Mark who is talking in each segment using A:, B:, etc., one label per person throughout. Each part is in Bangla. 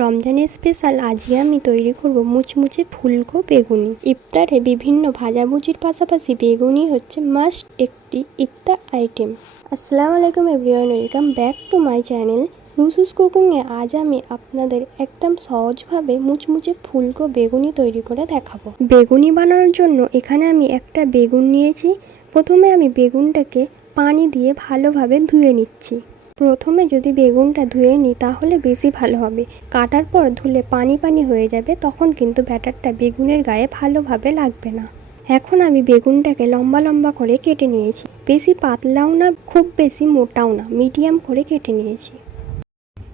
A: রমজানের স্পেশাল আজকে আমি তৈরি করব মুচমুচে ফুলকো বেগুনি। ইফতারে বিভিন্ন ভাজাভুজির পাশাপাশি বেগুনি হচ্ছে মাস্ট একটি ইফতার আইটেম আসসালামু আলাইকুম everyone welcome back to my channel Rusus কুকিংয়ে আজ আমি আপনাদের একদম সহজভাবে মুচমুচে ফুলকো বেগুনি তৈরি করে দেখাবো। বেগুনি বানানোর জন্য এখানে আমি একটা বেগুন নিয়েছি। প্রথমে আমি বেগুনটাকে পানি দিয়ে ভালোভাবে ধুয়ে নিচ্ছি। প্রথমে যদি বেগুনটা ধুয়ে নিই, তাহলে বেশি ভালো হবে। কাটার পর ধুলে পানি পানি হয়ে যাবে, তখন কিন্তু ব্যাটারটা বেগুনের গায়ে ভালোভাবে লাগবে না। এখন আমি বেগুনটাকে লম্বা লম্বা করে কেটে নিয়েছি। বেশি পাতলাও না, খুব বেশি মোটাও না, মিডিয়াম করে কেটে নিয়েছি।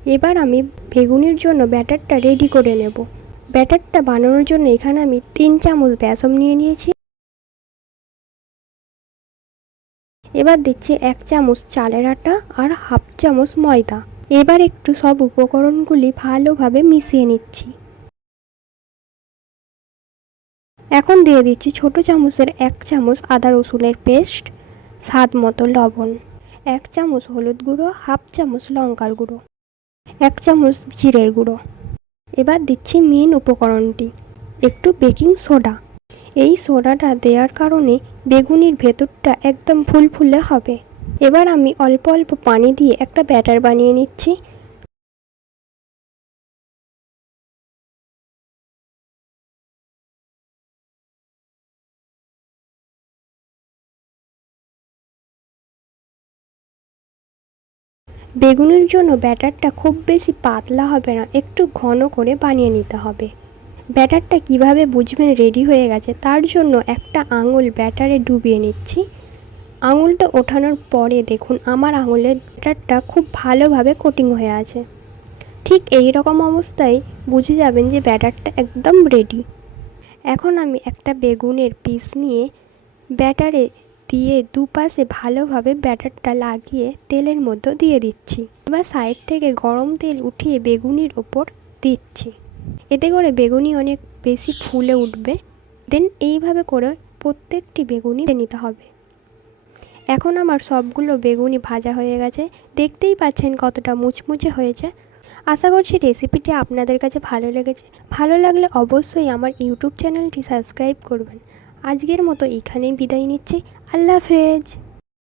A: এবার আমি বেগুনের জন্য ব্যাটারটা রেডি করে নেব। ব্যাটারটা বানানোর জন্য এখানে আমি তিন চামচ বেসম নিয়ে নিয়েছি। এবার দিচ্ছি এক চামচ চালের আটা আর হাফ চামচ ময়দা। এবার একটু সব উপকরণগুলি ভালোভাবে মিশিয়ে নিচ্ছি। এখন দিয়ে দিচ্ছি ছোট চামচের এক চামচ আদা রসুনের পেস্ট, স্বাদ মতো লবণ, এক চামচ হলুদ গুঁড়ো, হাফ চামচ লঙ্কার গুঁড়ো, এক চামচ জিরের গুঁড়ো। এবার দিচ্ছি মেন উপকরণটি, একটু বেকিং সোডা। এই সোডাটা দেওয়ার কারণে বেগুনির ভেতরটা একদম ফুলফুলে হবে। এবার আমি অল্প অল্প পানি দিয়ে একটা ব্যাটার বানিয়ে নিচ্ছি। বেগুনের জন্য ব্যাটারটা খুব বেশি পাতলা হবে না, একটু ঘন করে বানিয়ে নিতে হবে। ব্যাটারটা কীভাবে বুঝবেন রেডি হয়ে গেছে, তার জন্য একটা আঙুল ব্যাটারে ডুবিয়ে নিচ্ছি। আঙুলটা ওঠানোর পরে দেখুন, আমার আঙুলের ব্যাটারটা খুব ভালোভাবে কোটিং হয়ে আছে। ঠিক এই রকম অবস্থায় বুঝে যাবেন যে ব্যাটারটা একদম রেডি এখন আমি একটা বেগুনের পিস নিয়ে ব্যাটারে দিয়ে দুপাশে ভালোভাবে ব্যাটারটা লাগিয়ে তেলের মধ্যে দিয়ে দিচ্ছি। এবার সাইড থেকে গরম তেল উঠিয়ে বেগুনির ওপর দিচ্ছি। এতে করে বেগুনি অনেক বেশি ফুলে উঠবে। দেন এইভাবে করে প্রত্যেকটি বেগুনি নিতে হবে। এখন আমার সবগুলো বেগুনি ভাজা হয়ে গেছে। দেখতেই পাচ্ছেন কতটা মুচমুচে হয়েছে। আশা করছি রেসিপিটি আপনাদের কাছে ভালো লেগেছে। ভালো লাগলে অবশ্যই আমার ইউটিউব চ্যানেলটি সাবস্ক্রাইব করবেন। আজকের মতো এখানেই বিদায় নিচ্ছি। আল্লাহ হাফেজ!